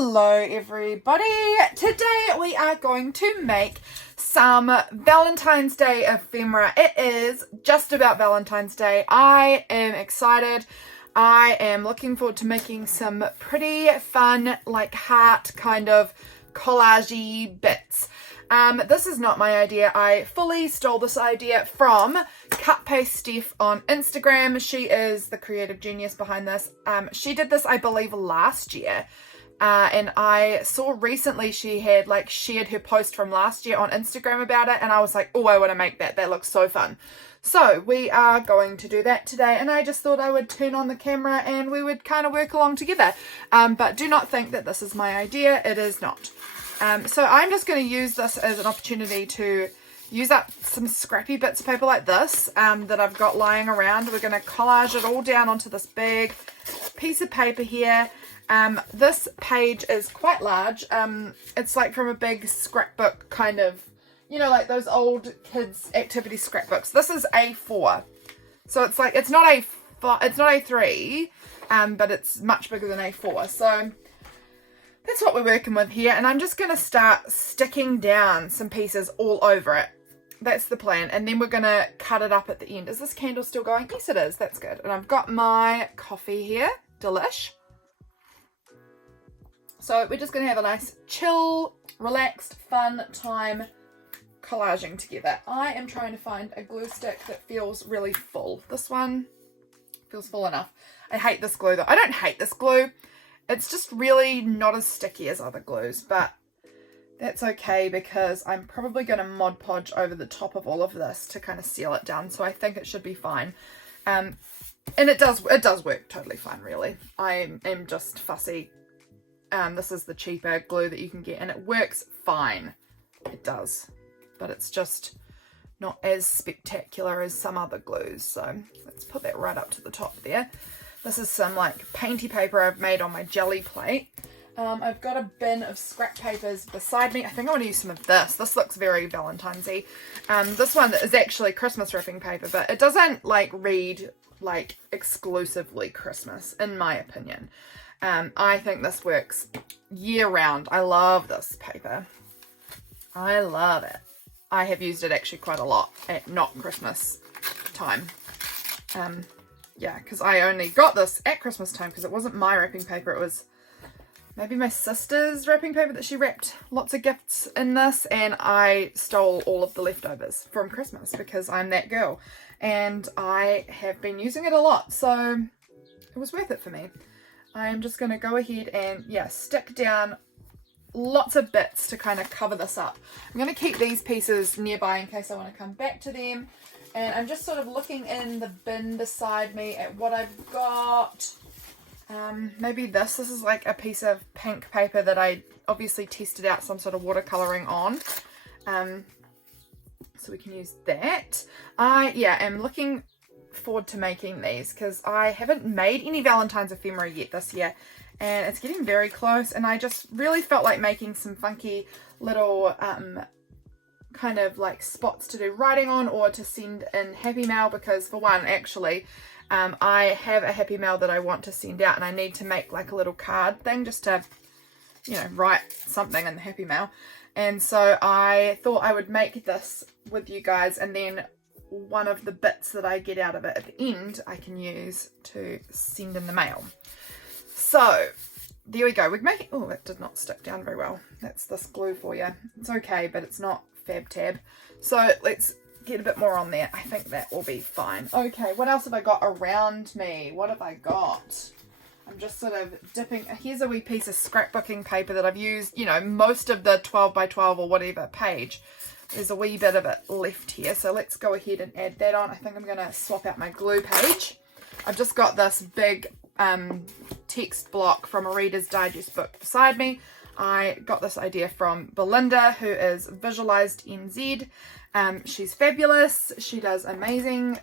Hello everybody, today we are going to make some Valentine's Day ephemera. It is just about Valentine's Day. I am excited. I am looking forward to making some pretty fun, like heart kind of collage-y bits. This is not my idea. I fully stole this idea from cutpastesteph on Instagram. She is the creative genius behind this. She did this, I believe, last year. And I saw recently she had like shared her post from last year on Instagram about it, and I was like, oh, I want to make that. That looks so fun. So we are going to do that today, and I just thought I would turn on the camera and we would kind of work along together. But do not think that this is my idea. It is not. So I'm just going to use this as an opportunity to use up some scrappy bits of paper like this that I've got lying around. We're going to collage it all down onto this big piece of paper here. This page is quite large. It's like from a big scrapbook kind of, you know, like those old kids activity scrapbooks. This is A4. So it's like, it's not A3, but it's much bigger than A4. So that's what we're working with here. And I'm just going to start sticking down some pieces all over it. That's the plan. And then we're going to cut it up at the end. Is this candle still going? Yes, it is. That's good. And I've got my coffee here. Delish. So we're just going to have a nice chill, relaxed, fun time collaging together. I am trying to find a glue stick that feels really full. This one feels full enough. I hate this glue though. I don't hate this glue. It's just really not as sticky as other glues, but that's okay because I'm probably going to Mod Podge over the top of all of this to kind of seal it down. So I think it should be fine. And it does work totally fine, really. I am just fussy. This is the cheaper glue that you can get, and it works fine. It does, but it's just not as spectacular as some other glues. So let's put that right up to the top there. This is some like painty paper I've made on my jelly plate. I've got a bin of scrap papers beside me. I think I want to use some of this. This looks very Valentine's-y. This one is actually Christmas wrapping paper, but it doesn't like read like exclusively Christmas, in my opinion. I think this works year round. I love this paper. I love it. I have used it actually quite a lot at not Christmas time. Yeah, because I only got this at Christmas time because it wasn't my wrapping paper. It was maybe my sister's wrapping paper that she wrapped lots of gifts in this, and I stole all of the leftovers from Christmas because I'm that girl. And I have been using it a lot, so it was worth it for me. I'm just going to go ahead and, yeah, stick down lots of bits to kind of cover this up. I'm going to keep these pieces nearby in case I want to come back to them. And I'm just sort of looking in the bin beside me at what I've got. Maybe this is like a piece of pink paper that I obviously tested out some sort of watercolouring on. So we can use that. I am looking forward to making these because I haven't made any Valentine's ephemera yet this year, and it's getting very close, and I just really felt like making some funky little kind of like spots to do writing on or to send in Happy Mail, because for one, actually I have a Happy Mail that I want to send out, and I need to make like a little card thing just to, you know, write something in the Happy Mail. And so I thought I would make this with you guys, and then one of the bits that I get out of it at the end I can use to send in the mail. So there we go. We're making, oh, that did not stick down very well. That's this glue for you. It's okay, but it's not fab tab. So let's get a bit more on there. I think that will be fine. Okay, what else have I got around me? What have I got? I'm just sort of dipping. Here's a wee piece of scrapbooking paper that I've used, you know, most of the 12 by 12 or whatever page. There's a wee bit of it left here, so let's go ahead and add that on. I think I'm going to swap out my glue page. I've just got this big text block from a Reader's Digest book beside me. I got this idea from Belinda, who is Visualized NZ. She's fabulous. She does amazing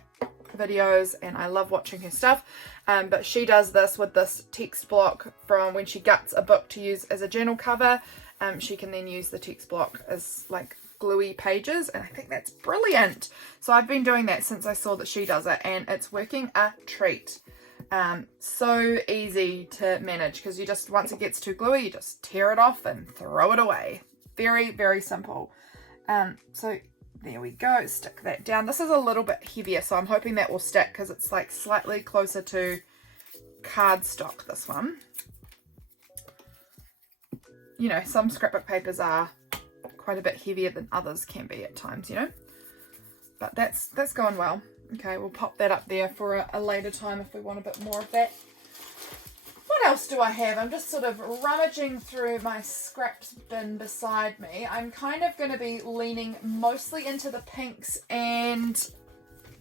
videos, and I love watching her stuff. But she does this with this text block from when she guts a book to use as a journal cover. She can then use the text block as like gluey pages, and I think that's brilliant. So I've been doing that since I saw that she does it, and it's working a treat. So easy to manage because you just, once it gets too gluey, you just tear it off and throw it away. Very, very simple. So there we go, stick that down. This is a little bit heavier, so I'm hoping that will stick because it's like slightly closer to cardstock, this one. You know, some scrapbook papers are quite a bit heavier than others can be at times, you know. But that's going well. Okay, we'll pop that up there for a later time if we want a bit more of that. What else do I have? I'm just sort of rummaging through my scraps bin beside me. I'm kind of going to be leaning mostly into the pinks and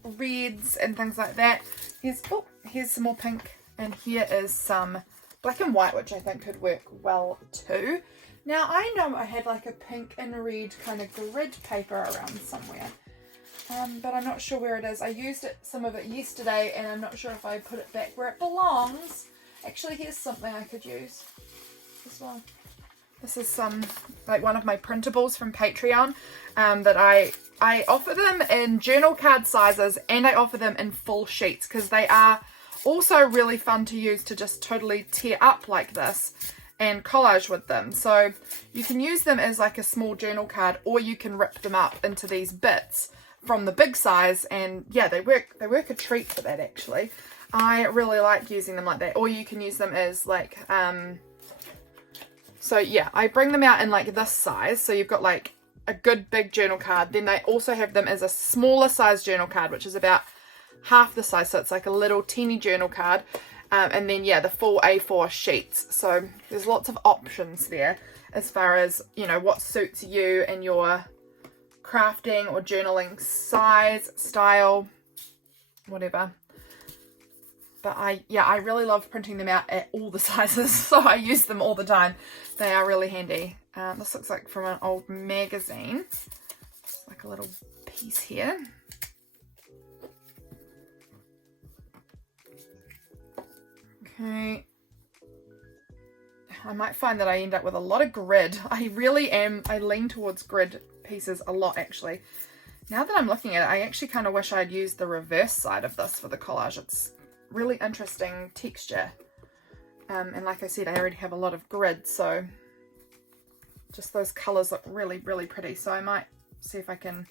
reds and things like that. Here's some more pink, and here is some black and white, which I think could work well too. Now, I know I had like a pink and red kind of grid paper around somewhere. But I'm not sure where it is. I used some of it yesterday, and I'm not sure if I put it back where it belongs. Actually, here's something I could use. This one. This is like one of my printables from Patreon that I offer them in journal card sizes, and I offer them in full sheets because they are also really fun to use to just totally tear up like this and collage with them. So you can use them as like a small journal card, or you can rip them up into these bits from the big size, and yeah, they work a treat for that actually. I really like using them like that. Or you can use them as like so yeah, I bring them out in like this size, so you've got like a good big journal card. Then they also have them as a smaller size journal card, which is about half the size, so it's like a little teeny journal card. And then yeah, the full A4 sheets. So there's lots of options there as far as, you know, what suits you and your crafting or journaling size, style, whatever. But I really love printing them out at all the sizes, so I use them all the time. They are really handy. This looks like from an old magazine. It's like a little piece here. Okay. I might find that I end up with a lot of grid. I lean towards grid pieces a lot actually. Now that I'm looking at it, I actually kind of wish I'd used the reverse side of this for the collage. It's really interesting texture. And like I said, I already have a lot of grid, so just those colours look really, really pretty. So I might see if I can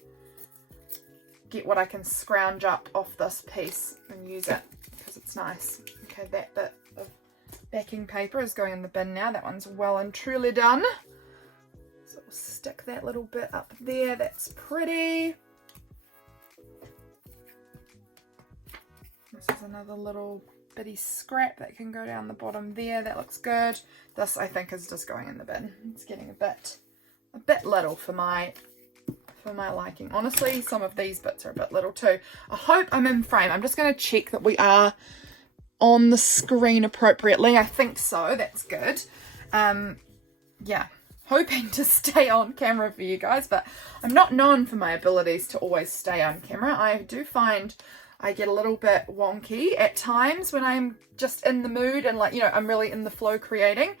get what I can scrounge up off this piece and use it because it's nice. Okay, that bit of backing paper is going in the bin now. That one's well and truly done. So we'll stick that little bit up there. That's pretty. This is another little bitty scrap that can go down the bottom there. That looks good. This I think is just going in the bin. It's getting a bit little for my liking. Honestly, some of these bits are a bit little too. I hope I'm in frame. I'm just going to check that we are on the screen appropriately. I think so. That's good. Yeah, hoping to stay on camera for you guys, but I'm not known for my abilities to always stay on camera. I do find I get a little bit wonky at times when I'm just in the mood and, like, you know, I'm really in the flow creating.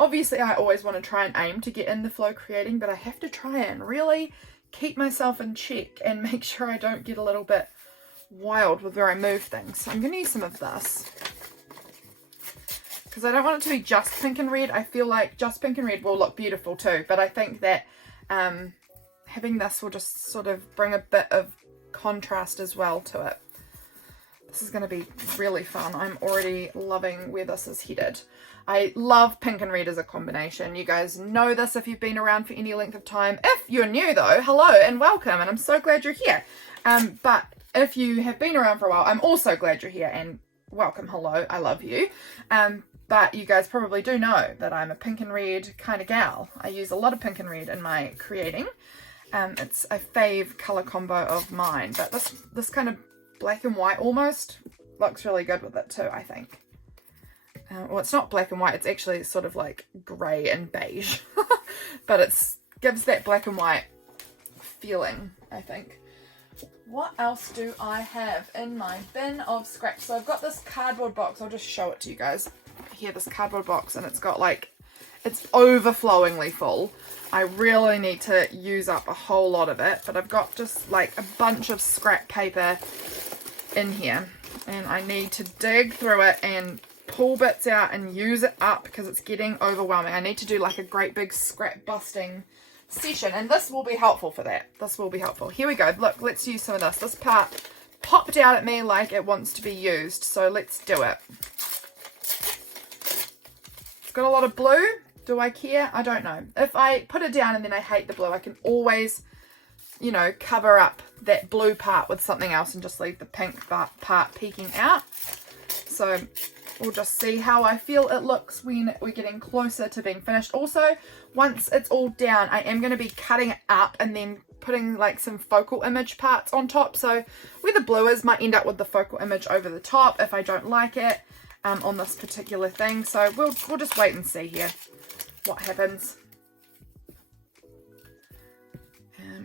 Obviously I always want to try and aim to get in the flow creating, but I have to try and really keep myself in check and make sure I don't get a little bit wild with where I move things. So I'm going to use some of this because I don't want it to be just pink and red. I feel like just pink and red will look beautiful too, but I think that having this will just sort of bring a bit of contrast as well to it. This is going to be really fun. I'm already loving where this is headed. I love pink and red as a combination. You guys know this if you've been around for any length of time. If you're new though, hello and welcome, and I'm so glad you're here. But if you have been around for a while, I'm also glad you're here and welcome, hello, I love you. But you guys probably do know that I'm a pink and red kind of gal. I use a lot of pink and red in my creating. It's a fave colour combo of mine, but this kind of black and white almost looks really good with it too, I think. Well, it's not black and white, it's actually sort of like grey and beige, but it gives that black and white feeling, I think. What else do I have in my bin of scraps? So I've got this cardboard box. I'll just show it to you guys. Here, this cardboard box, and it's got like, it's overflowingly full. I really need to use up a whole lot of it, but I've got just like a bunch of scrap paper in here. and I need to dig through it and pull bits out and use it up because it's getting overwhelming. I need to do like a great big scrap busting session, and this will be helpful for that. This will be helpful. Here we go. Look, let's use some of this. This part popped out at me like it wants to be used, so let's do it. It's got a lot of blue. Do I care? I don't know. If I put it down and then I hate the blue, I can always, you know, cover up that blue part with something else and just leave the pink part peeking out. So we'll just see how I feel it looks when we're getting closer to being finished. Also, once it's all down, I am going to be cutting it up and then putting like some focal image parts on top. So where the blue is might end up with the focal image over the top if I don't like it on this particular thing. So we'll just wait and see here what happens.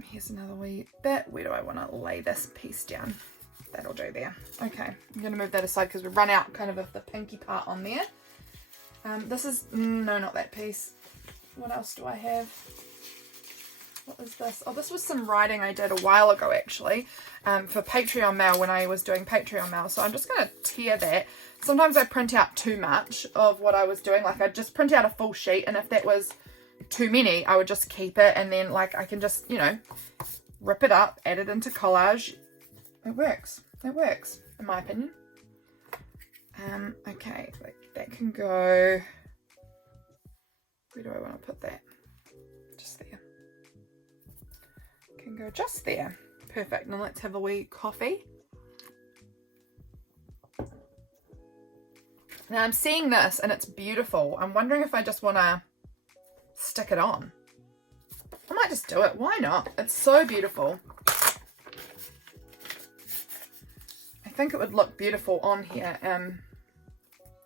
Here's another wee bit. Where do I want to lay this piece down? That'll do there. Okay, I'm going to move that aside because we've run out kind of the pinky part on there. This is, no, not that piece. What else do I have? What is this? Oh, this was some writing I did a while ago actually for Patreon mail when I was doing Patreon mail. So I'm just going to tear that. Sometimes I print out too much of what I was doing. Like I'd just print out a full sheet, and if that was too many, I would just keep it, and then like I can just, you know, rip it up, add it into collage. It works. It works, in my opinion. Okay, like that can go. Where do I want to put that? Just there. Can go just there. Perfect. Now let's have a wee coffee. Now I'm seeing this and it's beautiful. I'm wondering if I just want to stick it on. I might just do it. Why not? It's so beautiful. I think it would look beautiful on here.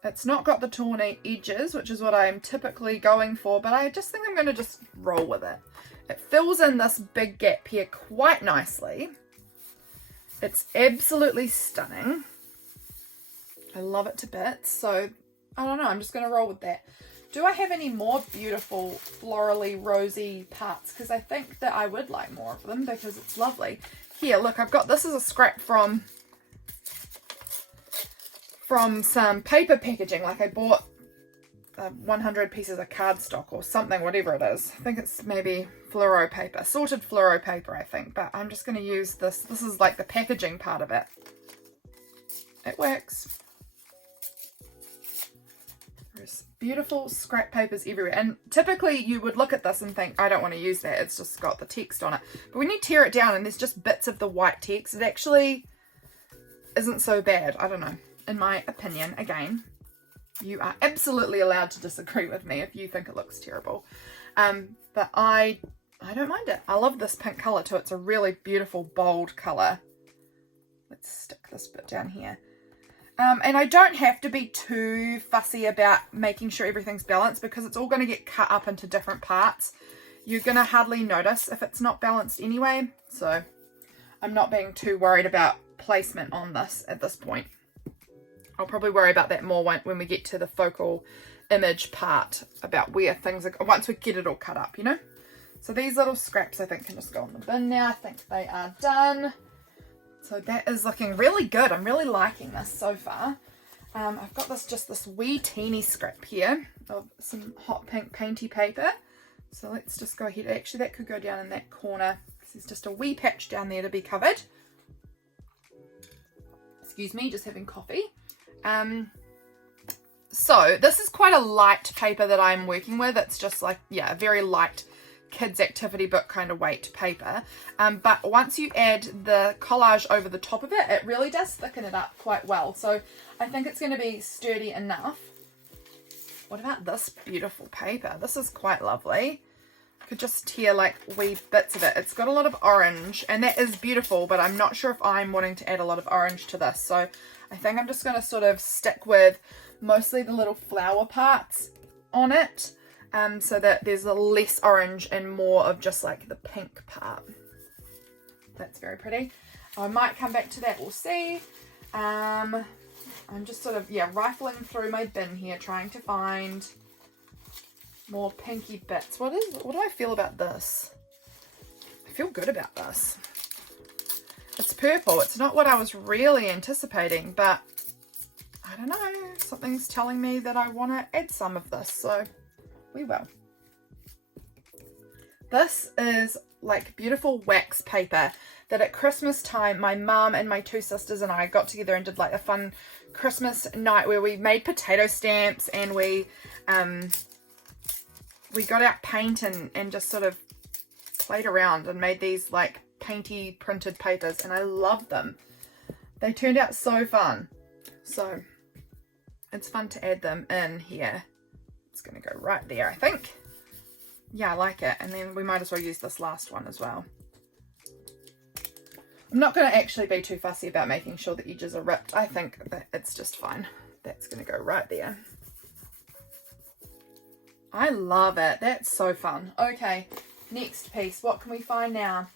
It's not got the torn edges, which is what I'm typically going for, but I just think I'm going to just roll with it. It fills in this big gap here quite nicely. It's absolutely stunning. I love it to bits, so I don't know, I'm just going to roll with that. Do I have any more beautiful florally rosy parts? Because I think that I would like more of them because it's lovely. Here, look, I've got, this is a scrap from some paper packaging. Like I bought 100 pieces of cardstock or something, whatever it is. I think it's maybe fluoro paper, sorted fluoro paper, I think. But I'm just going to use this. This is like the packaging part of it. It works. There's beautiful scrap papers everywhere. And typically you would look at this and think, I don't want to use that. It's just got the text on it. But when you tear it down and there's just bits of the white text, it actually isn't so bad. I don't know. In my opinion, again, you are absolutely allowed to disagree with me if you think it looks terrible. But I don't mind it. I love this pink colour too. It's a really beautiful, bold colour. Let's stick this bit down here. And I don't have to be too fussy about making sure everything's balanced because it's all going to get cut up into different parts. You're going to hardly notice if it's not balanced anyway. So I'm not being too worried about placement on this at this point. I'll probably worry about that more when we get to the focal image part about where things are, once we get it all cut up, you know. So these little scraps I think can just go in the bin now. I think they are done. So that is looking really good. I'm really liking this so far. I've got this wee teeny scrap here of some hot pink painty paper. So let's just go ahead. Actually, that could go down in that corner because there's just a wee patch down there to be covered. Excuse me, just having coffee. So this is quite a light paper that I'm working with. It's just like, yeah, a very light kids activity book kind of weight paper. But once you add the collage over the top of it, it really does thicken it up quite well. So I think it's going to be sturdy enough. What about this beautiful paper? This is quite lovely. Could just tear like wee bits of it. It's got a lot of orange and that is beautiful, but I'm not sure if I'm wanting to add a lot of orange to this. So I think I'm just going to sort of stick with mostly the little flower parts on it, so that there's a less orange and more of just like the pink part. That's very pretty. I might come back to that, we'll see. I'm just sort of, yeah, rifling through my bin here, trying to find more pinky bits. What do I feel about this? I feel good about this. It's purple. It's not what I was really anticipating, but I don't know. Something's telling me that I want to add some of this, so we will. This is like beautiful wax paper that at Christmas time my mum and my two sisters and I got together and did like a fun Christmas night where we made potato stamps, and we got out paint and just sort of played around and made these like painty printed papers, and I loved them. They turned out so fun. So it's fun to add them in here. It's gonna go right there, I think. Yeah, I like it. And then we might as well use this last one as well. I'm not going to actually be too fussy about making sure the edges are ripped. I think that it's just fine. That's going to go right there. I love it. That's so fun. Okay, next piece. What can we find now?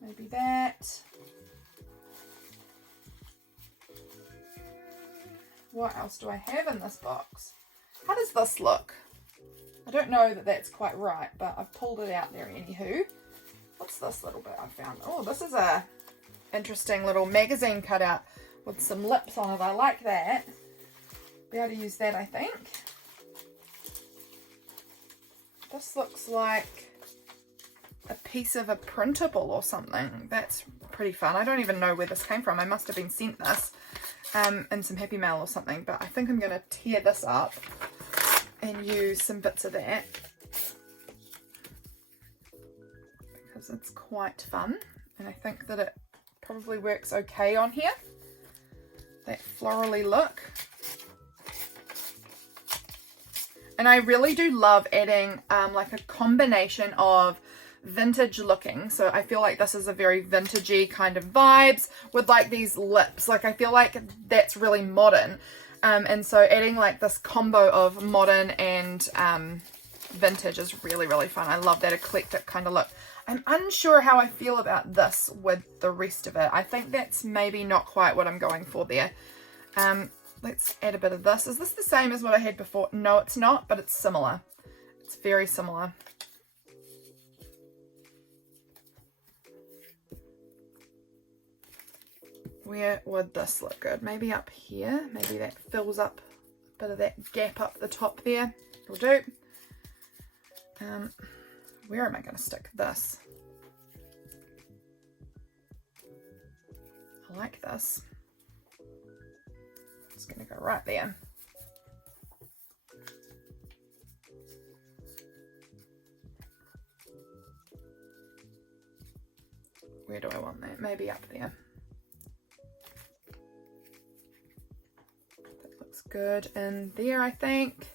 Maybe that. What else do I have in this box? How does this look? I don't know that that's quite right, but I've pulled it out there anywho. What's this little bit I found? Oh, this is a interesting little magazine cutout with some lips on it. I like that. Be able to use that, I think. This looks like a piece of a printable or something. That's pretty fun. I don't even know where this came from. I must have been sent this in some Happy Mail or something, but I think I'm going to tear this up and use some bits of that because it's quite fun, and I think that it probably works okay on here, that florally look. And I really do love adding like a combination of vintage looking, so I feel like this is a very vintagey kind of vibes with like these lips. Like I feel like that's really modern, and so adding like this combo of modern and vintage is really, really fun. I love that eclectic kind of look. I'm unsure how I feel about this with the rest of it. I think that's maybe not quite what I'm going for there. Let's add a bit of this. Is this the same as what I had before? No, it's not, but it's similar. It's very similar. Where would this look good? Maybe up here. Maybe that fills up a bit of that gap up the top there. It'll do. Where am I going to stick this? I like this. It's going to go right there. Where do I want that? Maybe up there. That looks good in there, I think.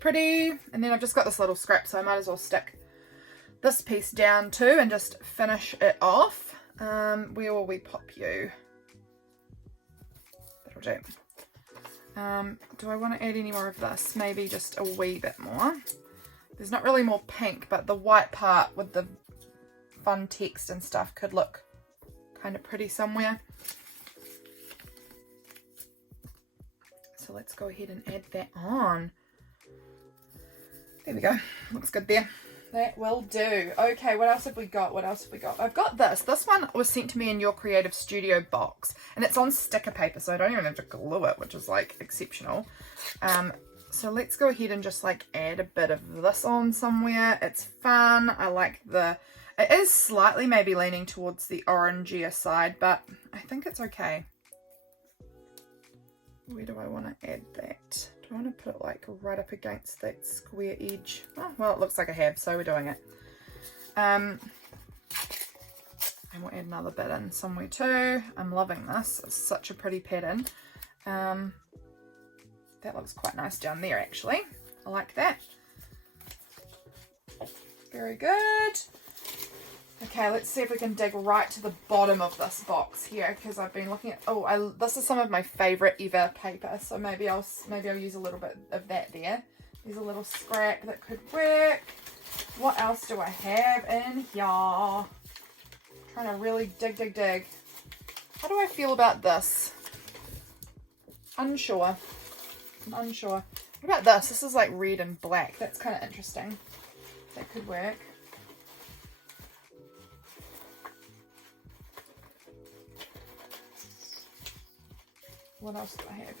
Pretty. And then I've just got this little scrap, so I might as well stick this piece down too and just finish it off. Where will we pop you? That'll do. Do I want to add any more of this? Maybe just a wee bit more. There's not really more pink, but the white part with the fun text and stuff could look kind of pretty somewhere. So let's go ahead and add that on. There we go. Looks good there. That will do. Okay, what else have we got? I've got this. This one was sent to me in your Creative Studio box, and it's on sticker paper, so I don't even have to glue it, which is like exceptional. So let's go ahead and just like add a bit of this on somewhere. It's fun. I like it is slightly maybe leaning towards the orangier side, but I think it's okay. Where do I want to add that? Do I want to put it like right up against that square edge? Oh, well, it looks like I have, so we're doing it. And we'll add another bit in somewhere too. I'm loving this. It's such a pretty pattern. That looks quite nice down there, actually. I like that. Very good. Okay, let's see if we can dig right to the bottom of this box here, because I've been looking at, this is some of my favorite ever paper, so maybe I'll use a little bit of that there. There's a little scrap that could work. What else do I have in here? Trying to really dig. How do I feel about this? Unsure. I'm unsure. What about this? This is like red and black. That's kind of interesting. That could work. what else do I have?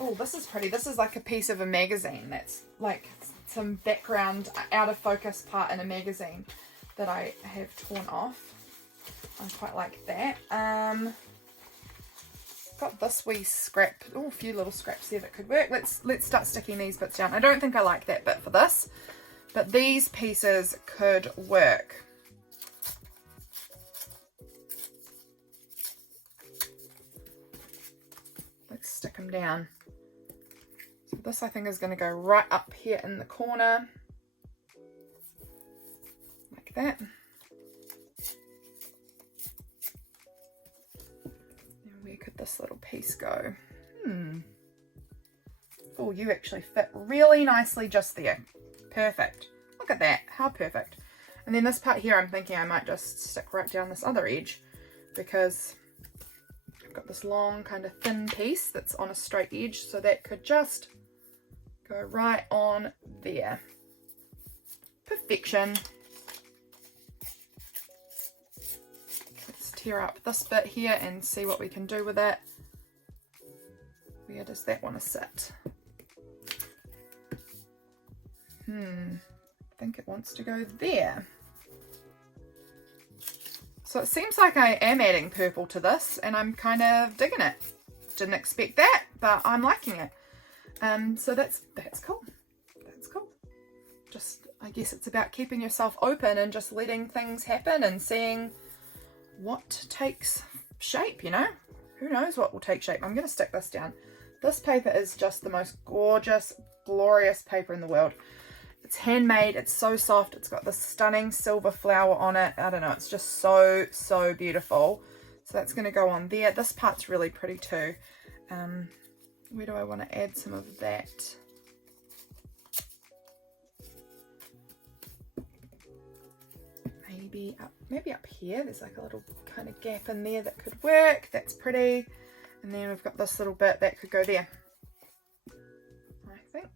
Oh, this is pretty. This is like a piece of a magazine. That's like some background out of focus part in a magazine that I have torn off. I quite like that. Got this wee scrap. Oh, a few little scraps there that could work. Let's start sticking these bits down. I don't think I like that bit for this, but these pieces could work. Let's stick them down. So this I think is going to go right up here in the corner, like that. And where could this little piece go? Oh, you actually fit really nicely just there. Perfect. Look at that. How perfect. And then this part here, I'm thinking I might just stick right down this other edge, because I've got this long kind of thin piece that's on a straight edge, so that could just go right on there. Perfection. Let's tear up this bit here and see what we can do with it. Where does that want to sit? I think it wants to go there. So it seems like I am adding purple to this, and I'm kind of digging it. Didn't expect that, but I'm liking it. So that's cool. That's cool. Just, I guess it's about keeping yourself open and just letting things happen and seeing what takes shape, you know? Who knows what will take shape? I'm going to stick this down. This paper is just the most gorgeous, glorious paper in the world. It's handmade, it's so soft, it's got this stunning silver flower on it. I don't know, it's just so, so beautiful. So that's going to go on there. This part's really pretty too. Where do I want to add some of that? Maybe up here. There's like a little kind of gap in there that could work. That's pretty. And then we've got this little bit that could go there, I think.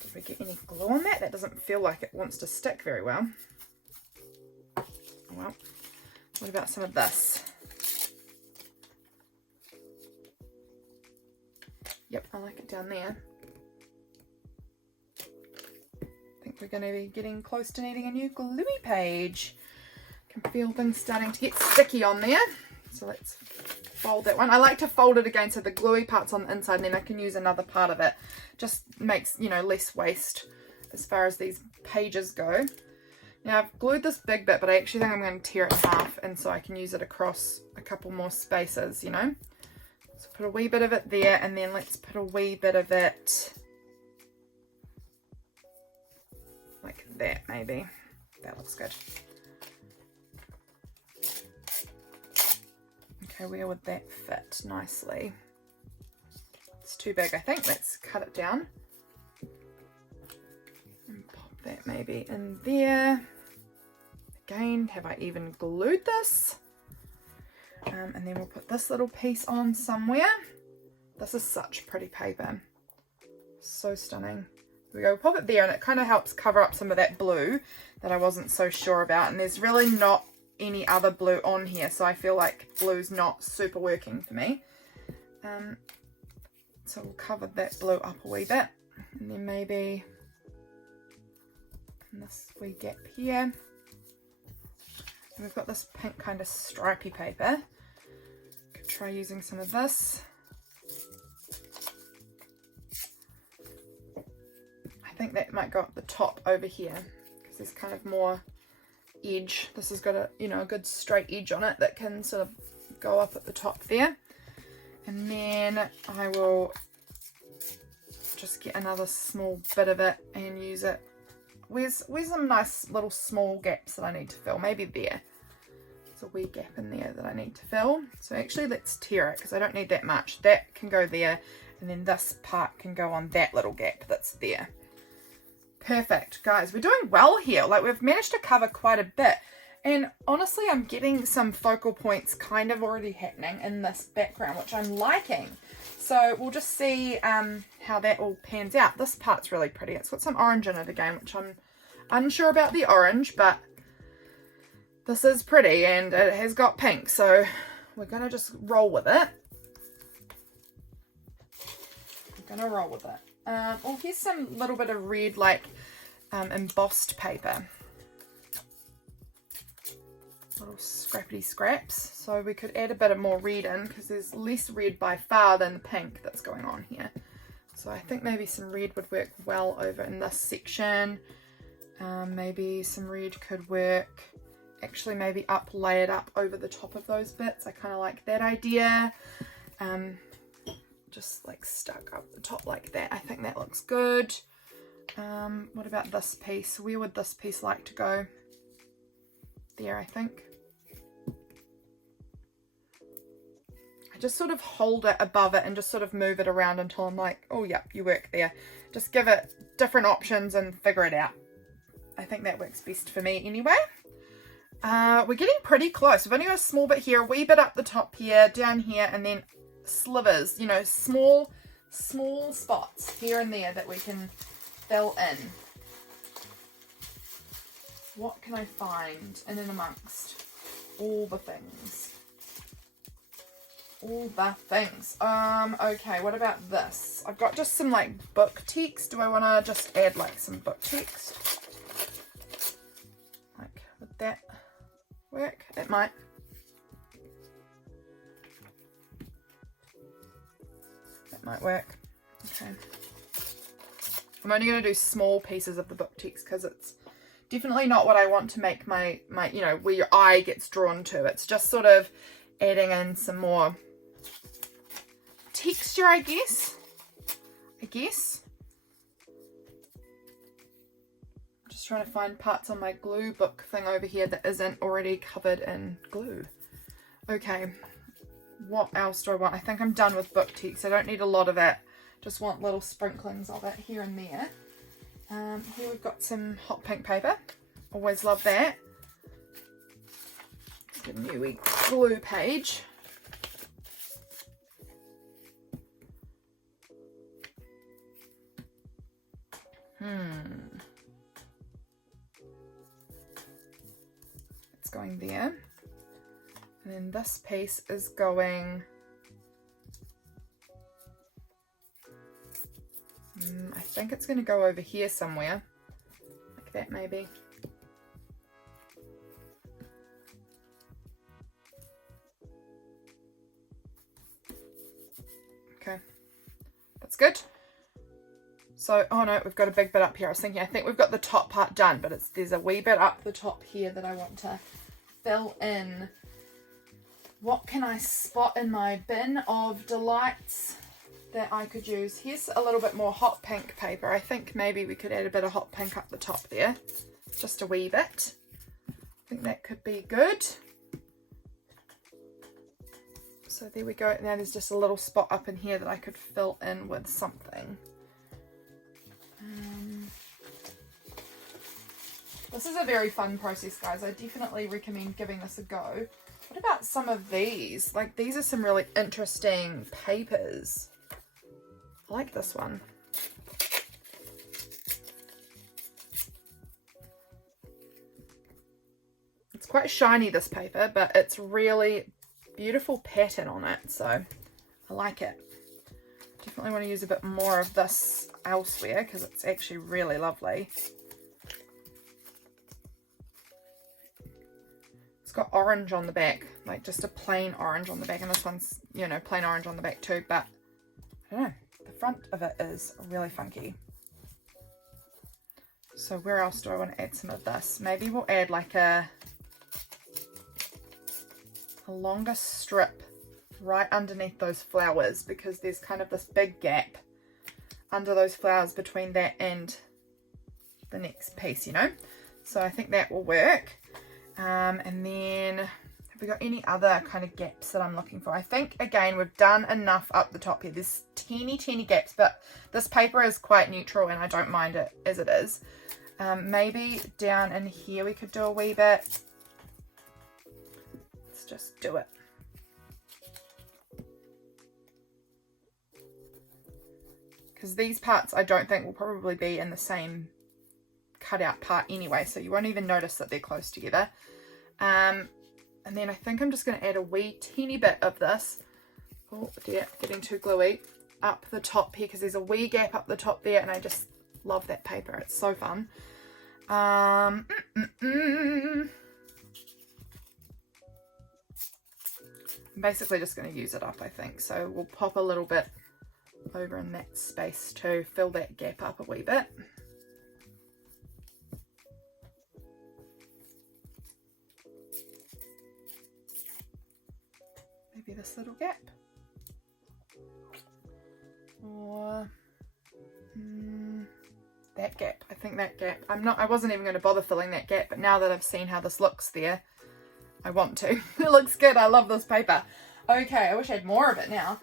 Did we get any glue on that? That doesn't feel like it wants to stick very well. Oh well. What about some of this? Yep, I like it down there. I think we're going to be getting close to needing a new gluey page. Can feel things starting to get sticky on there. So let's fold that one. I like to fold it again so the gluey part's on the inside, and then I can use another part of it. Just makes, you know, less waste as far as these pages go. Now I've glued this big bit, but I actually think I'm going to tear it in half, and so I can use it across a couple more spaces, you know. So put a wee bit of it there, and then let's put a wee bit of it like that, maybe. That looks good. Okay, where would that fit nicely? It's too big, I think. Let's cut it down and pop that maybe in there. Again, have I even glued this? And then we'll put this little piece on somewhere. This is such pretty paper. So stunning. There we go, we'll pop it there, and it kind of helps cover up some of that blue that I wasn't so sure about. And there's really not any other blue on here, so I feel like blue's not super working for me. So we'll cover that blue up a wee bit, and then maybe in this wee gap here. And we've got this pink kind of stripy paper. Could try using some of this. I think that might go up the top over here, because there's kind of more edge. This has got a, you know, a good straight edge on it that can sort of go up at the top there. And then I will just get another small bit of it and use it. Where's some nice little small gaps that I need to fill? Maybe there. There's a wee gap in there that I need to fill. So actually let's tear it, because I don't need that much. That can go there, and then this part can go on that little gap that's there. Perfect, guys. We're doing well here. Like, we've managed to cover quite a bit. And honestly, I'm getting some focal points kind of already happening in this background, which I'm liking. So we'll just see how that all pans out. This part's really pretty. It's got some orange in it again, which Unsure about the orange, but this is pretty and it has got pink, so we're gonna just roll with it. Oh, here's some little bit of red, like embossed paper. Little scrappy scraps. So we could add a bit of more red in because there's less red by far than the pink that's going on here. So I think maybe some red would work well over in this section. Maybe some red could work. Actually, maybe layered up over the top of those bits. I kind of like that idea. Just like stuck up the top like that. I think that looks good. What about this piece? Where would this piece like to go? There, I think. I just sort of hold it above it and just sort of move it around until I'm like, oh yeah, you work there. Just give it different options and figure it out. I think that works best for me anyway. We're getting pretty close. We've only got a small bit here, a wee bit up the top here, down here, and then slivers, you know, small spots here and there that we can fill in. What can I find in and amongst all the things? Okay, what about this? I've got just some like book text. Do I want to just add like some book text? Like, would that work? It might. That might work. Okay. I'm only going to do small pieces of the book text because it's definitely not what I want to make my, you know, where your eye gets drawn to. It's just sort of adding in some more texture, I guess. I'm just trying to find parts on my glue book thing over here that isn't already covered in glue. Okay, what else do I want? I think I'm done with book text. I don't need a lot of it. Just want little sprinklings of it here and there. Here we've got some hot pink paper. Always love that. Get a new wee glue page. It's going there. And then this piece is going... I think it's going to go over here somewhere. Like that maybe. Okay. That's good. So, oh no, we've got a big bit up here. I think we've got the top part done, but there's a wee bit up the top here that I want to fill in. What can I spot in my bin of delights that I could use? Here's a little bit more hot pink paper. I think maybe we could add a bit of hot pink up the top there. Just a wee bit. I think that could be good. So there we go. Now there's just a little spot up in here that I could fill in with something. This is a very fun process, guys. I definitely recommend giving this a go. What about some of these? Like, these are some really interesting papers. I like this one. It's quite shiny, this paper, but it's really beautiful pattern on it, so I like it. Definitely want to use a bit more of this elsewhere because it's actually really lovely. It's got orange on the back, like just a plain orange on the back, and this one's, you know, plain orange on the back too, but I don't know, the front of it is really funky. So where else do I want to add some of this? Maybe we'll add like a longer strip right underneath those flowers, because there's kind of this big gap under those flowers between that and the next piece, you know. So I think that will work. And then have we got any other kind of gaps that I'm looking for? I think again we've done enough up the top here. There's teeny gaps, but this paper is quite neutral and I don't mind it as it is. Maybe down in here we could do a wee bit. Let's just do it. Because these parts I don't think will probably be in the same cutout part anyway, so you won't even notice that they're close together. And then I think I'm just going to add a wee teeny bit of this, oh dear, getting too gluey, up the top here, because there's a wee gap up the top there, and I just love that paper. It's so fun. I'm basically just going to use it up, I think. So we'll pop a little bit over in that space to fill that gap up a wee bit. Maybe this little gap. Or that gap. I think that gap. I wasn't even going to bother filling that gap, but now that I've seen how this looks there, I want to. It looks good. I love this paper. Okay, I wish I had more of it now.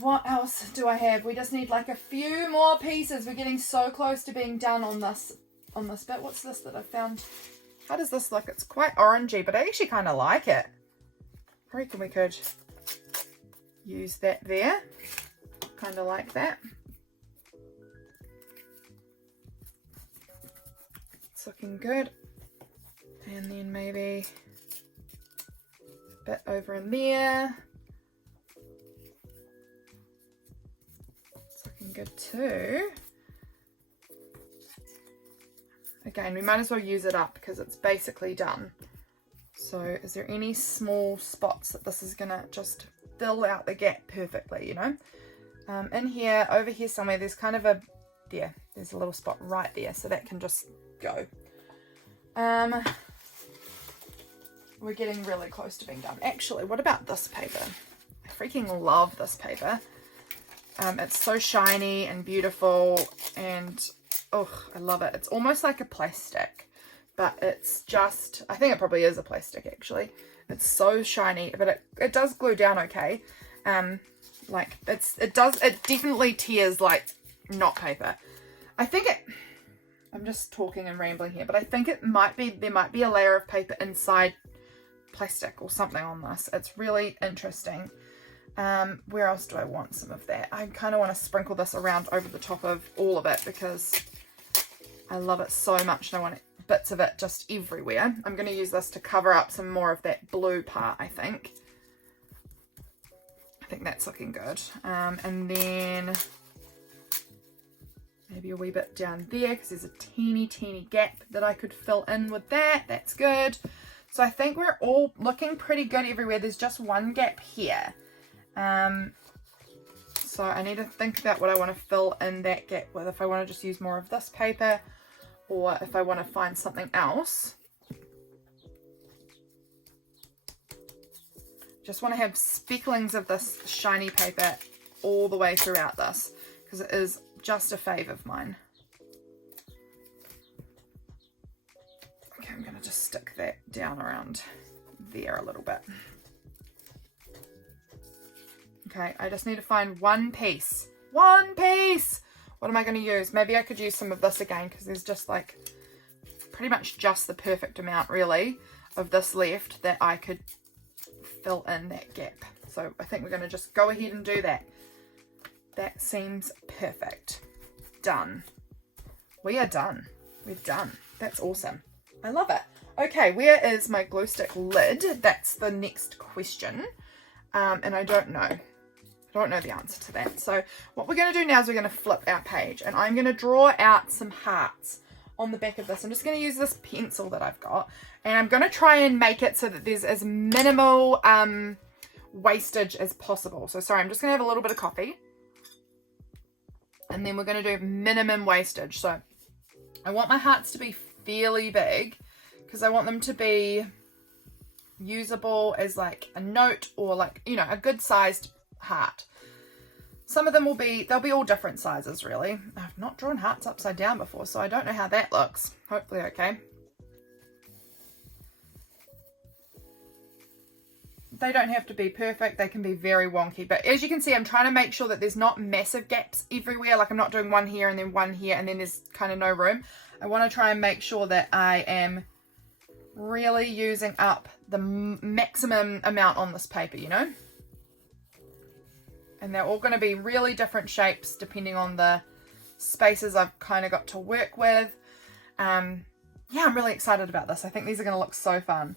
What else do I have? We just need like a few more pieces. We're getting so close to being done on this bit. What's this that I found? How does this look? It's quite orangey, but I actually kind of like it. I reckon we could use that there. Kind of like that. It's looking good. And then maybe a bit over in there. It's looking good too. Again, we might as well use it up because it's basically done. So is there any small spots that this is gonna just fill out the gap perfectly, you know? In here, over here somewhere, there's kind of a, yeah, there's a little spot right there, so that can just go. We're getting really close to being done. Actually, what about this paper? I freaking love this paper. It's so shiny and beautiful, and oh, I love it. It's almost like a plastic, but it's just, I think it probably is a plastic actually. It's so shiny, but it does glue down okay. Like it definitely tears like not paper. I think I'm just talking and rambling here, but I think there might be a layer of paper inside plastic or something on this. It's really interesting. Where else do I want some of that? I kind of want to sprinkle this around over the top of all of it because I love it so much and I want bits of it just everywhere. I'm going to use this to cover up some more of that blue part, I think. I think that's looking good. And then maybe a wee bit down there because there's a teeny gap that I could fill in with that. That's good. So I think we're all looking pretty good everywhere. There's just one gap here. So I need to think about what I want to fill in that gap with. If I want to just use more of this paper or if I want to find something else. Just want to have specklings of this shiny paper all the way throughout this because it is just a fave of mine. Okay, I'm going to just stick that down around there a little bit. Okay, I just need to find one piece. One piece! What am I going to use? Maybe I could use some of this again because there's just like pretty much just the perfect amount really of this left that I could fill in that gap. So I think we're going to just go ahead and do that. That seems perfect. Done. We are done. We're done. That's awesome. I love it. Okay, where is my glue stick lid? That's the next question. And I don't know. I don't know the answer to that. So what we're going to do now is we're going to flip our page and I'm going to draw out some hearts on the back of this. I'm just going to use this pencil that I've got and I'm going to try and make it so that there's as minimal wastage as possible. So sorry, I'm just going to have a little bit of coffee and then we're going to do minimum wastage. So I want my hearts to be fairly big because I want them to be usable as like a note or like, you know, a good sized heart. Some of them they'll be all different sizes really. I've not drawn hearts upside down before, so I don't know how that looks. Hopefully okay. They don't have to be perfect, they can be very wonky, but as you can see I'm trying to make sure that there's not massive gaps everywhere, like I'm not doing one here and then one here and then there's kind of no room. I want to try and make sure that I am really using up the maximum amount on this paper, you know, and they're all going to be really different shapes depending on the spaces I've kind of got to work with. Yeah, I'm really excited about this. I think these are going to look so fun.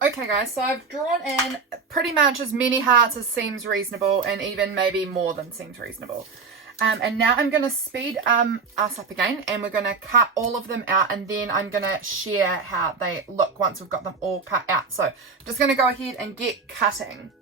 Okay guys, so I've drawn in pretty much as many hearts as seems reasonable, and even maybe more than seems reasonable. And now I'm going to speed us up again, and we're going to cut all of them out, and then I'm going to share how they look once we've got them all cut out. So I'm just going to go ahead and get cutting.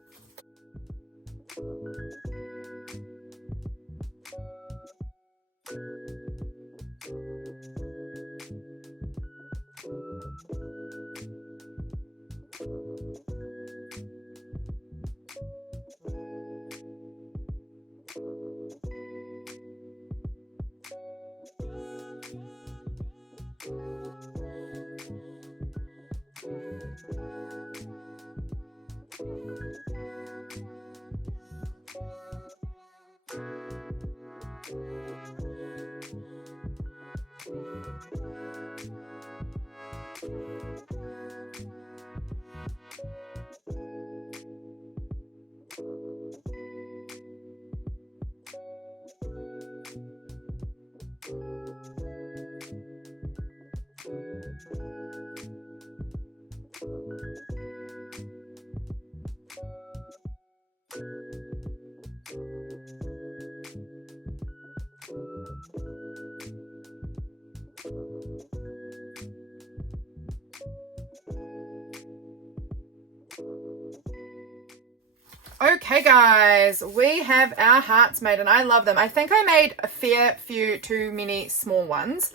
Okay guys, we have our hearts made, and I love them. I think I made a fair few too many small ones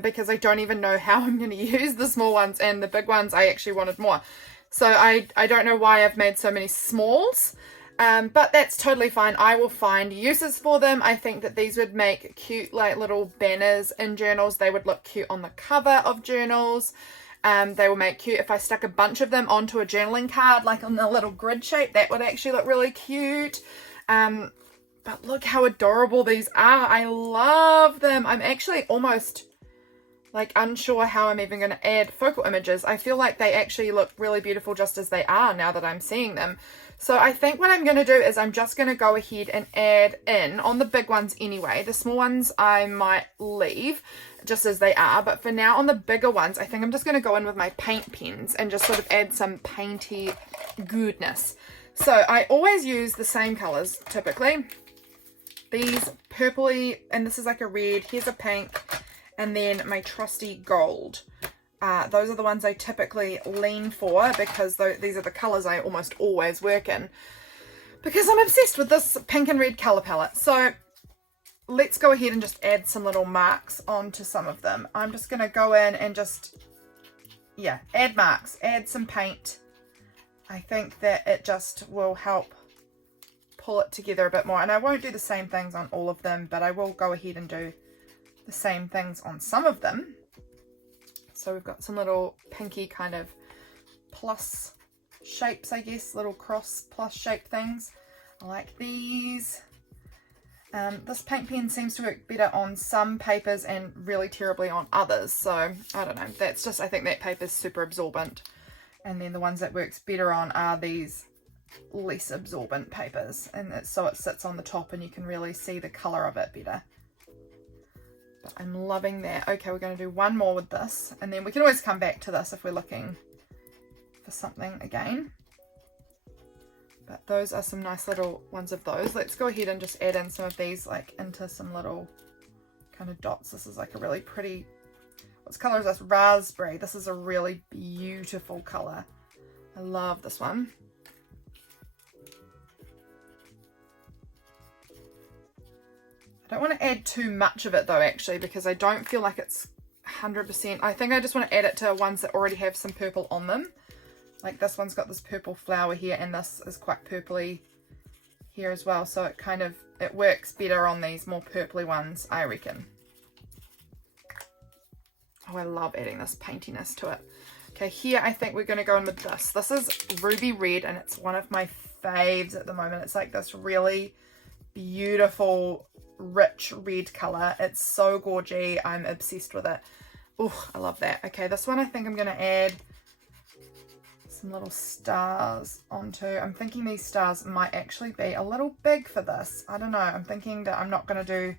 because I don't even know how I'm going to use the small ones, and the big ones I actually wanted more. So I don't know why I've made so many smalls, but that's totally fine. I will find uses for them. I think that these would make cute like little banners in journals. They would look cute on the cover of journals. They will make cute if I stuck a bunch of them onto a journaling card, like on the little grid shape. That would actually look really cute. But look how adorable these are. I love them. I'm actually almost like unsure how I'm even going to add focal images. I feel like they actually look really beautiful just as they are now that I'm seeing them. So I think what I'm going to do is I'm just going to go ahead and add in on the big ones anyway. The small ones I might leave just as they are, but for now on the bigger ones I think I'm just going to go in with my paint pens and just sort of add some painty goodness. So I always use the same colors typically. These purpley, and this is like a red, here's a pink, and then my trusty gold. Those are the ones I typically lean for because these are the colours I almost always work in, because I'm obsessed with this pink and red colour palette. So let's go ahead and just add some little marks onto some of them. I'm just going to go in and just, yeah, add marks, add some paint. I think that it just will help pull it together a bit more. And I won't do the same things on all of them, but I will go ahead and do the same things on some of them. So we've got some little pinky kind of plus shapes, I guess, little cross plus shape things. I like these. This paint pen seems to work better on some papers and really terribly on others. So I don't know. That's just, I think that paper's super absorbent. And then the ones that works better on are these less absorbent papers. And so it sits on the top and you can really see the colour of it better. But I'm loving that. Okay, we're going to do one more with this. And then we can always come back to this if we're looking for something again. But those are some nice little ones of those. Let's go ahead and just add in some of these like into some little kind of dots. This is like a really pretty, what color is this? Raspberry. This is a really beautiful color. I love this one. I don't want to add too much of it though, actually, because I don't feel like it's 100%. I think I just want to add it to ones that already have some purple on them. Like this one's got this purple flower here, and this is quite purpley here as well. So it works better on these more purpley ones, I reckon. Oh, I love adding this paintiness to it. Okay, here I think we're going to go in with this. This is Ruby Red, and it's one of my faves at the moment. It's like this really beautiful, rich red color. It's so gorgy. I'm obsessed with it. Oh, I love that. Okay, this one I think I'm going to add some little stars onto. I'm thinking these stars might actually be a little big for this. I don't know. I'm thinking that I'm not going to do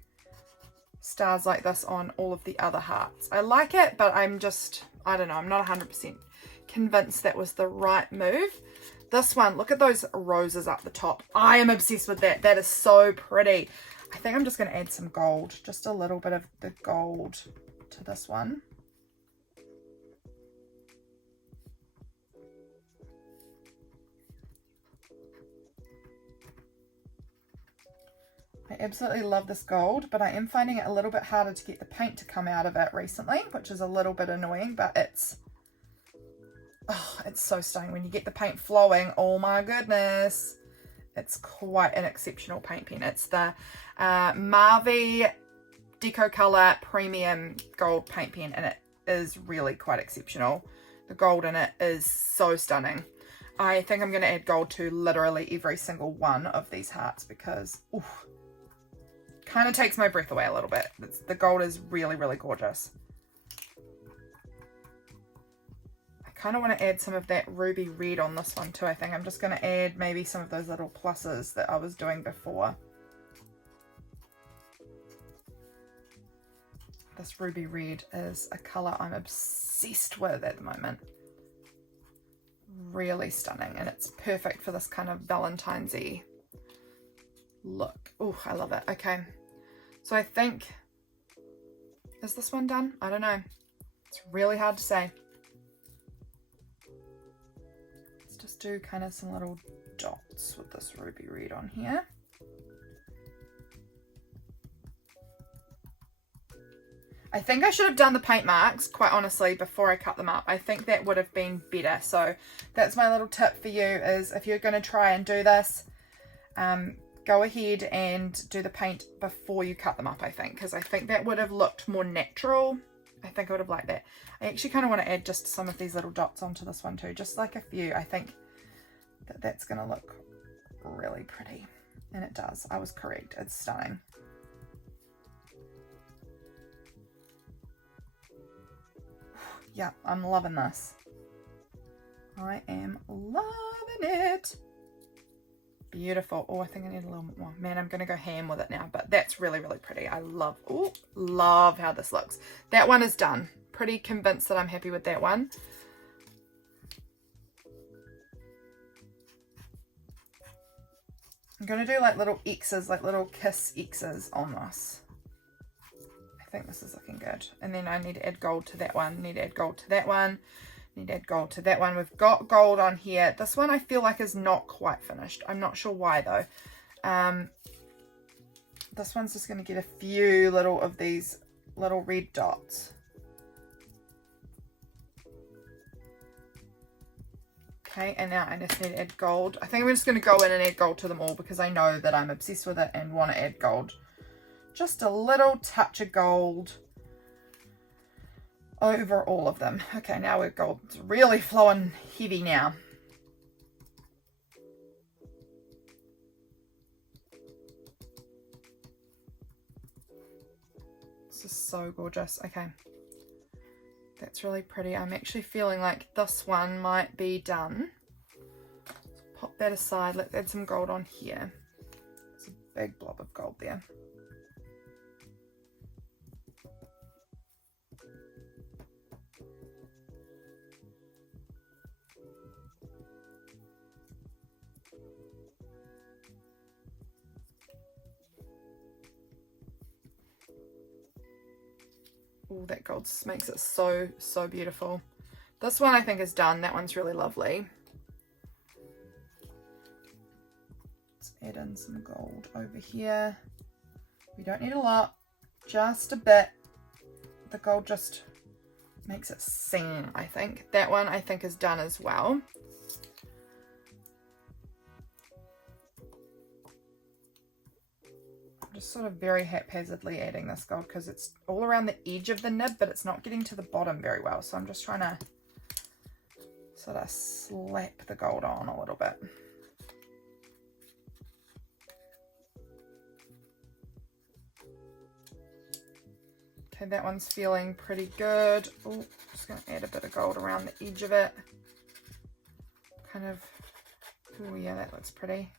stars like this on all of the other hearts. I like it, but I don't know. I'm not 100% convinced that was the right move. This one, look at those roses up the top. I am obsessed with that. That is so pretty. I think I'm just going to add some gold, just a little bit of the gold to this one. I absolutely love this gold, but I am finding it a little bit harder to get the paint to come out of it recently, which is a little bit annoying, but it's so stunning when you get the paint flowing. Oh my goodness. It's quite an exceptional paint pen. It's the Marvy Deco Color Premium Gold paint pen, and it is really quite exceptional. The gold in it is so stunning. I think I'm going to add gold to literally every single one of these hearts because kind of takes my breath away a little bit. The gold is really, really gorgeous. I kind of want to add some of that ruby red on this one too. I think I'm just going to add maybe some of those little pluses that I was doing before. This ruby red is a color I'm obsessed with at the moment. Really stunning, and it's perfect for this kind of Valentine's-y look. Oh, I love it. Okay, so I think, is this one done? I don't know. It's really hard to say. Let's just do kind of some little dots with this ruby red on here. I think I should have done the paint marks, quite honestly, before I cut them up. I think that would have been better. So that's my little tip for you, is if you're going to try and do this, go ahead and do the paint before you cut them up, I think, because I think that would have looked more natural. I think I would have liked that. I actually kind of want to add just some of these little dots onto this one too, just like a few. I think that that's going to look really pretty, and it does. I was correct. It's stunning. Yeah, I'm loving this. I am loving it. Beautiful. Oh, I think I need a little bit more. Man, I'm going to go ham with it now, but that's really, really pretty. I love how this looks. That one is done. Pretty convinced that I'm happy with that one. I'm going to do like little X's, like little kiss X's on this. I think this is looking good. And then I need to add gold to that one. Need to add gold to that one. Need to add gold to that one. We've got gold on here. This one I feel like is not quite finished. I'm not sure why though. This one's just going to get a few little of these little red dots. Okay, and now I just need to add gold. I think I'm just going to go in and add gold to them all because I know that I'm obsessed with it and want to add gold. Just a little touch of gold over all of them. Okay, now we're gold. It's really flowing heavy now. This is so gorgeous. Okay, that's really pretty. I'm actually feeling like this one might be done. Pop that aside. Let's add some gold on here. There's a big blob of gold there. Oh, that gold makes it so, so beautiful. This one I think is done. That one's really lovely. Let's add in some gold over here. We don't need a lot, just a bit. The gold just makes it sing, I think. That one I think is done as well. Just sort of very haphazardly adding this gold because it's all around the edge of the nib, but it's not getting to the bottom very well. So I'm just trying to sort of slap the gold on a little bit. Okay, that one's feeling pretty good. Oh, just going to add a bit of gold around the edge of it. Kind of, oh yeah, that looks pretty.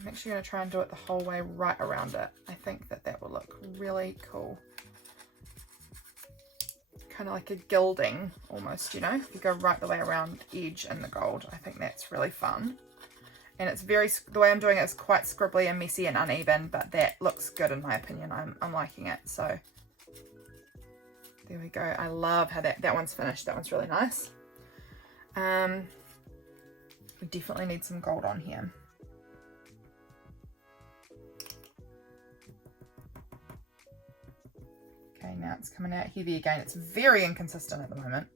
I'm actually going to try and do it the whole way right around it. I think that that will look really cool. Kind of like a gilding almost, you know, if you go right the way around the edge and the gold. I think that's really fun. And it's very, the way I'm doing it is quite scribbly and messy and uneven, but that looks good in my opinion. I'm liking it. So there we go. I love how that one's finished. That one's really nice. We definitely need some gold on here. Okay, now it's coming out heavy again. It's very inconsistent at the moment.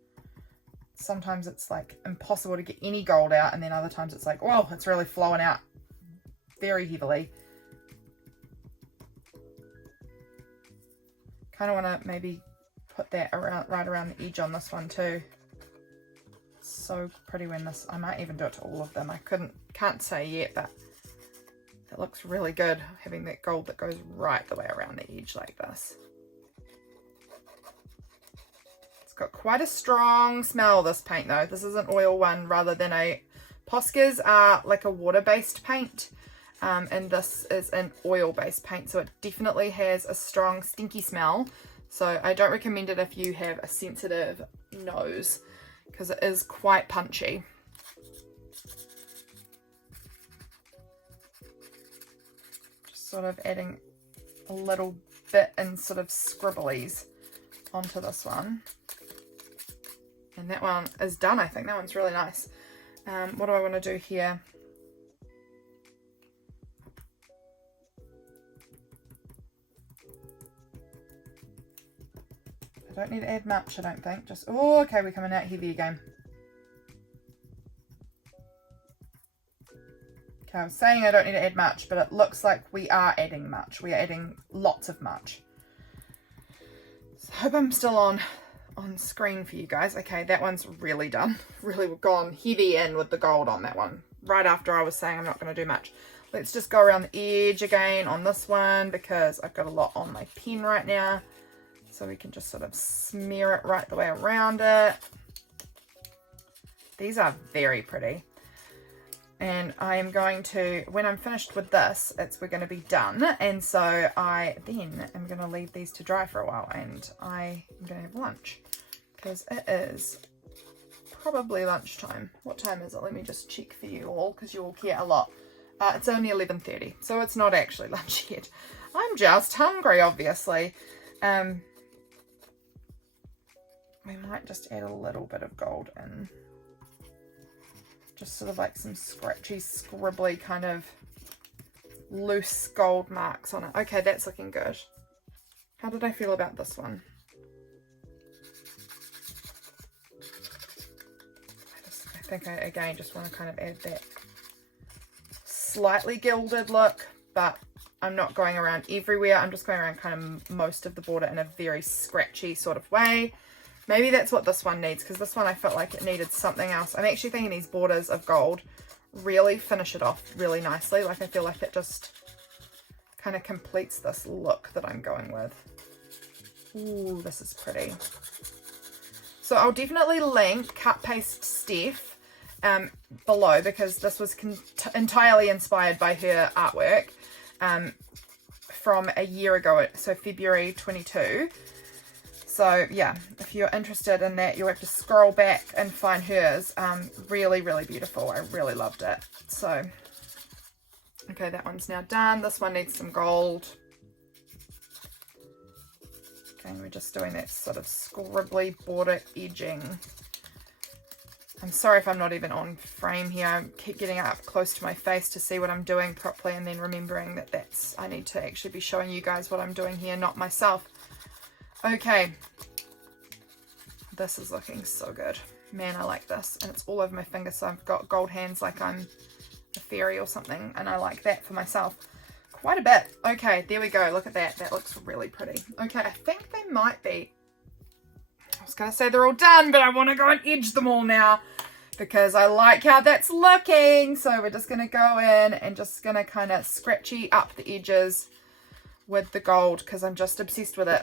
Sometimes it's like impossible to get any gold out, and then other times it's like, whoa, it's really flowing out very heavily. Kind of want to maybe put that around, right around the edge on this one too. It's so pretty when this, I might even do it to all of them. I can't say yet, but it looks really good having that gold that goes right the way around the edge like this. It's got quite a strong smell, this paint though. This is an oil one rather than a, Poscas are like a water-based paint, and this is an oil-based paint, so it definitely has a strong stinky smell. So I don't recommend it if you have a sensitive nose, because it is quite punchy. Just sort of adding a little bit in sort of scribblies onto this one. And that one is done, I think. That one's really nice. What do I want to do here? I don't need to add much, I don't think. Just, oh, okay, we're coming out heavy again. Okay, I was saying I don't need to add much, but it looks like we are adding much. We are adding lots of much. So I hope I'm still on screen for you guys. Okay, that one's really done. Really gone heavy in with the gold on that one. Right after I was saying I'm not going to do much. Let's just go around the edge again on this one because I've got a lot on my pen right now. So we can just sort of smear it right the way around it. These are very pretty. And I am going to, when I'm finished with this, we're going to be done. And so I then am going to leave these to dry for a while, and I am going to have lunch because it is probably lunchtime. What time is it? Let me just check for you all because you all care a lot. It's only 11:30, so it's not actually lunch yet. I'm just hungry, obviously. We might just add a little bit of gold in. Just sort of like some scratchy, scribbly kind of loose gold marks on it. Okay, that's looking good. How did I feel about this one? I think I, again, just want to kind of add that slightly gilded look, but I'm not going around everywhere. I'm just going around kind of most of the border in a very scratchy sort of way. Maybe that's what this one needs, because this one I felt like it needed something else. I'm actually thinking these borders of gold really finish it off really nicely. Like I feel like it just kind of completes this look that I'm going with. Ooh, this is pretty. So I'll definitely link Cut Paste Steph below, because this was entirely inspired by her artwork from a year ago, so February 22. So yeah, if you're interested in that, you'll have to scroll back and find hers. Really, really beautiful. I really loved it. So, okay, that one's now done. This one needs some gold. And we're just doing that sort of scribbly border edging. I'm sorry if I'm not even on frame here. I keep getting up close to my face to see what I'm doing properly, and then remembering that I need to actually be showing you guys what I'm doing here, not myself. Okay. This is looking so good. Man, I like this. And it's all over my finger, so I've got gold hands like I'm a fairy or something, and I like that for myself quite a bit. Okay, there we go. Look at that. That looks really pretty. Okay, I think they might be... I was going to say they're all done, but I want to go and edge them all now because I like how that's looking. So we're just going to go in and just going to kind of scratchy up the edges with the gold because I'm just obsessed with it.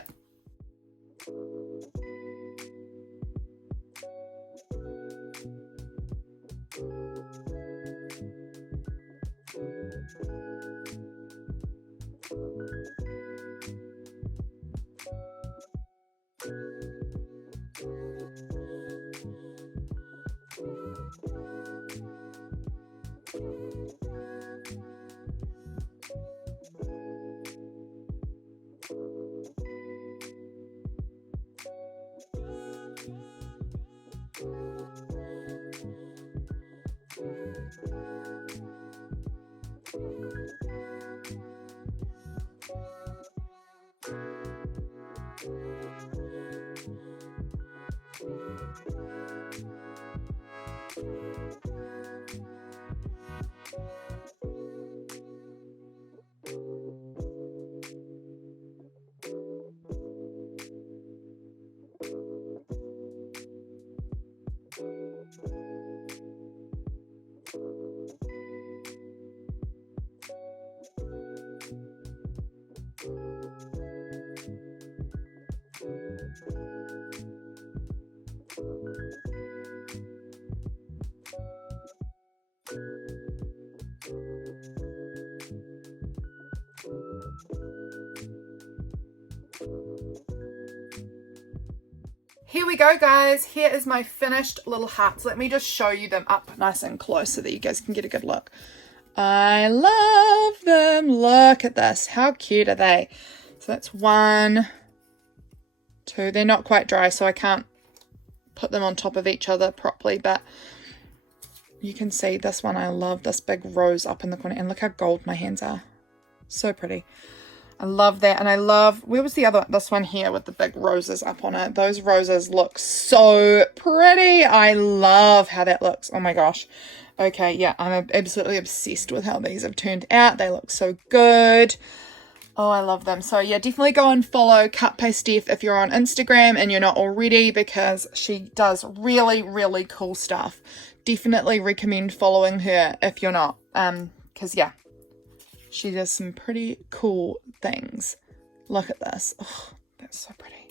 Here we go, guys. Here is my finished little hearts. Let me just show you them up nice and close so that you guys can get a good look. I love them. Look at this. How cute are they? So that's 1, 2. They're not quite dry, so I can't put them on top of each other properly, but you can see this one. I love this big rose up in the corner, and look how gold my hands are. So pretty. I love that. And I love, where was the other one? This one here with the big roses up on it. Those roses look so pretty. I love how that looks. Oh my gosh. Okay, yeah, I'm absolutely obsessed with how these have turned out. They look so good. Oh, I love them. So yeah, definitely go and follow cutpastesteph if you're on Instagram and you're not already, because she does really, really cool stuff. Definitely recommend following her if you're not. Because yeah, she does some pretty cool things. Look at this. Oh, that's so pretty.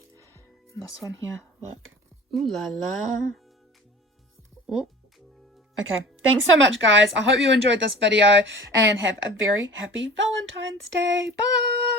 And this one here, look. Ooh la la. Oh. Okay, thanks so much, guys. I hope you enjoyed this video and have a very happy Valentine's Day. Bye!